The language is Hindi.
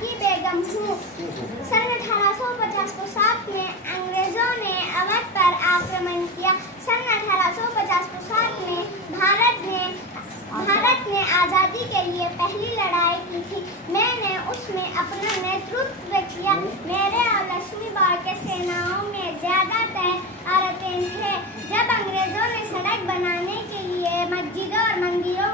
की बेगम हूँ। सन 1850 में अंग्रेजों ने अवध पर आक्रमण किया। सन 1850 में भारत ने आज़ादी के लिए पहली लड़ाई की थी। मैंने उसमें अपना नेतृत्व किया। मेरे और लक्ष्मीबाई के सेनाओं में ज़्यादातर औरतें थे। जब अंग्रेजों ने सड़क बनाने के लिए मस्जिदों और मंदिरों